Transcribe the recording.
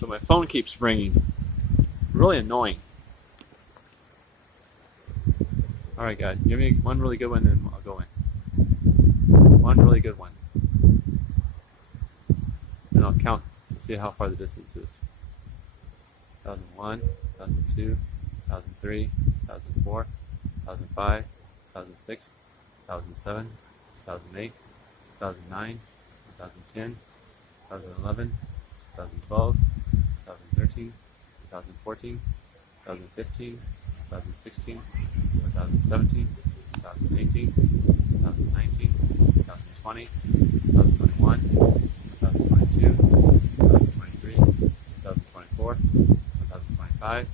So my phone keeps ringing. Really annoying. Alright guys, give me one really good one and I'll go in. One really good one. And I'll count to see how far the distance is. 2001, 2002, 2003, 2004, 2005, 2006, 2007, 2008, 2009, 2010, 2011, 2012, 2013, 2014, 2015, 2016, 2017, 2018, 2019, 2020, 2021, 2022, 2023, 2024, 2025,